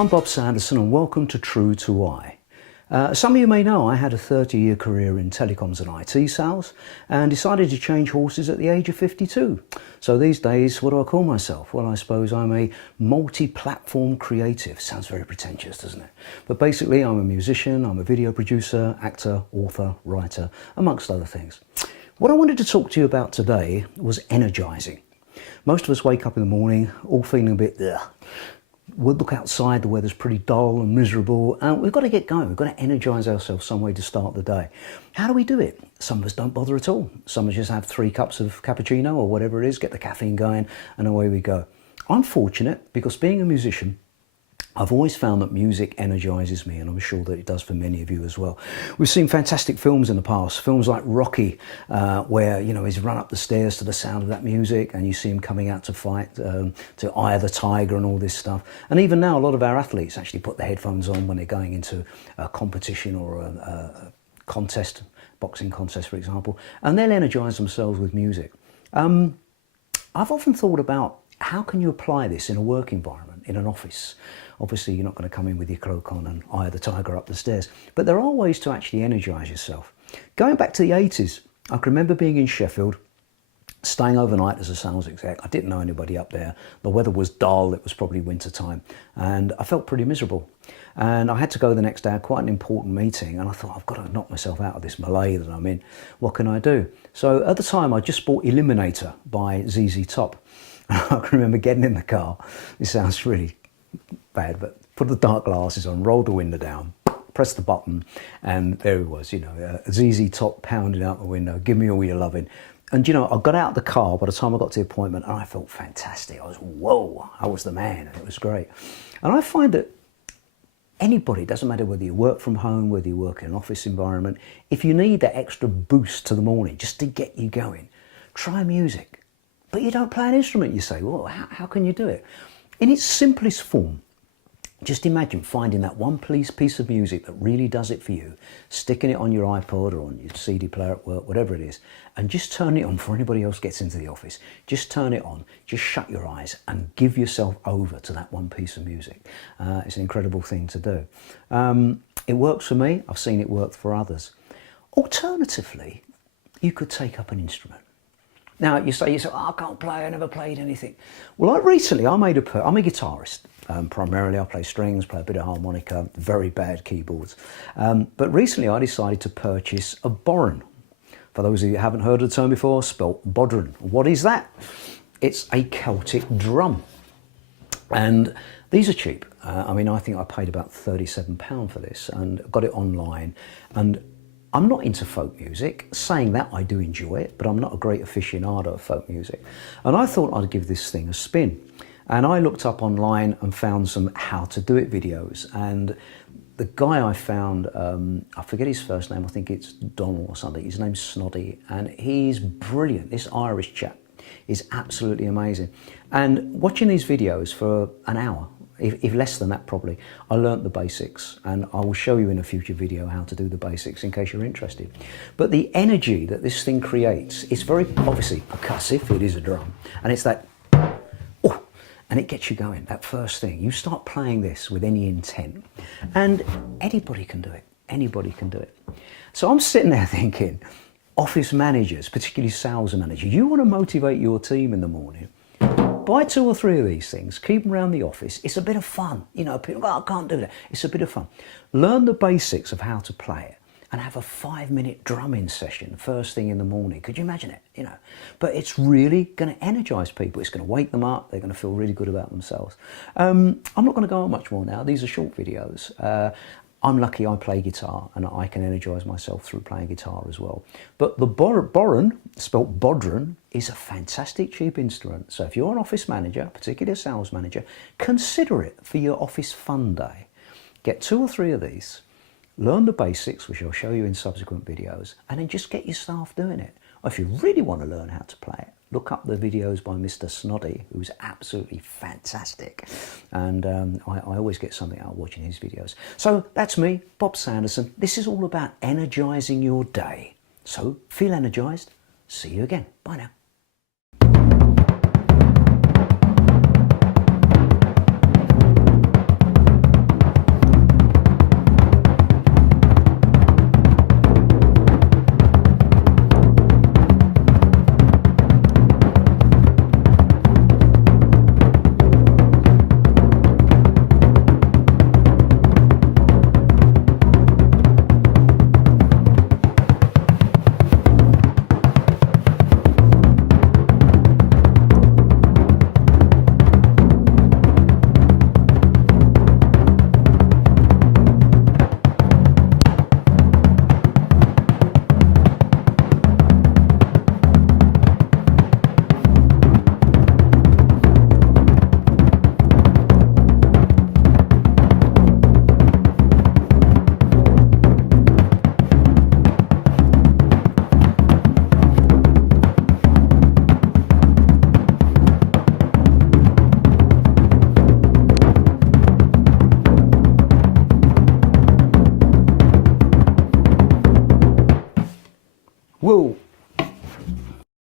I'm Bob Sanderson and welcome to True2i. Some of you may know I had a 30-year career in telecoms and IT sales and decided to change horses at the age of 52. So these days, what do I call myself? Well, I suppose I'm a multi-platform creative. Sounds very pretentious, doesn't it? But basically, I'm a musician, I'm a video producer, actor, author, writer, amongst other things. What I wanted to talk to you about today was energising. Most of us wake up in the morning all feeling a bit ugh. We'll look outside, the weather's pretty dull and miserable, and we've got to get going. We've got to energise ourselves some way to start the day. How do we do it? Some of us don't bother at all. Some of us just have 3 cups of cappuccino or whatever it is, get the caffeine going, and away we go. I'm fortunate because being a musician, I've always found that music energises me, and I'm sure that it does for many of you as well. We've seen fantastic films in the past, films like Rocky, where, you know, he's run up the stairs to the sound of that music, and you see him coming out to fight, to Eye of the Tiger and all this stuff. And even now, a lot of our athletes actually put the headphones on when they're going into a competition or a contest, boxing contest, for example, and they'll energise themselves with music. I've often thought about how can you apply this in a work environment, in an office. Obviously, you're not going to come in with your cloak on and Eye of the Tiger up the stairs, but there are ways to actually energise yourself. Going back to the 80s, I can remember being in Sheffield, staying overnight as a sales exec. I didn't know anybody up there. The weather was dull, it was probably winter time, and I felt pretty miserable. And I had to go the next day, I had quite an important meeting, and I thought, I've got to knock myself out of this melee that I'm in. What can I do? So at the time, I just bought Eliminator by ZZ Top. I can remember getting in the car. This sounds really bad, but put the dark glasses on, rolled the window down, pressed the button, and there it was, you know, ZZ Top pounding out the window, give me all your loving. And, you know, I got out of the car by the time I got to the appointment, and I felt fantastic. I was, whoa, I was the man, and it was great. And I find that anybody, doesn't matter whether you work from home, whether you work in an office environment, if you need that extra boost to the morning just to get you going, try music. But you don't play an instrument, you say. Well, how can you do it? In its simplest form, just imagine finding that one piece of music that really does it for you, sticking it on your iPod or on your CD player at work, whatever it is, and just turn it on before anybody else gets into the office. Just turn it on, just shut your eyes and give yourself over to that one piece of music. It's an incredible thing to do. It works for me, I've seen it work for others. Alternatively, you could take up an instrument. Now, you say, oh, I can't play, I never played anything. Well, I'm a guitarist. Primarily, I play strings, play a bit of harmonica, very bad keyboards. But recently, I decided to purchase a bodhran. For those of you who haven't heard of the term before, spelt bodhran. What is that? It's a Celtic drum. And these are cheap. I mean, I think I paid about £37 for this and got it online. And I'm not into folk music. Saying that, I do enjoy it, but I'm not a great aficionado of folk music. And I thought I'd give this thing a spin. And I looked up online and found some how to do it videos. And the guy I found, I forget his first name, I think it's Donald or something. His name's Snoddy, and he's brilliant. This Irish chap is absolutely amazing. And watching these videos for an hour, if less than that probably, I learnt the basics, and I will show you in a future video how to do the basics in case you're interested. But the energy that this thing creates, it's very obviously percussive, it is a drum, and it's that, oh, and it gets you going, that first thing. You start playing this with any intent, and anybody can do it, anybody can do it. So I'm sitting there thinking, office managers, particularly sales managers, you want to motivate your team in the morning, buy 2 or 3 of these things, keep them around the office. It's a bit of fun. You know, people go, oh, I can't do that. It's a bit of fun. Learn the basics of how to play it and have a 5-minute drumming session first thing in the morning. Could you imagine it? You know, but it's really going to energise people. It's going to wake them up. They're going to feel really good about themselves. I'm not going to go on much more now. These are short videos. I'm lucky I play guitar and I can energise myself through playing guitar as well. But the bodhran, spelt bodhran, is a fantastic cheap instrument. So if you're an office manager, particularly a sales manager, consider it for your office fun day. Get 2 or 3 of these, learn the basics, which I'll show you in subsequent videos, and then just get your staff doing it. Or if you really want to learn how to play it, look up the videos by Mr. Snoddy, who's absolutely fantastic. And I always get something out of watching his videos. So that's me, Bob Sanderson. This is all about energising your day. So feel energised. See you again. Bye now.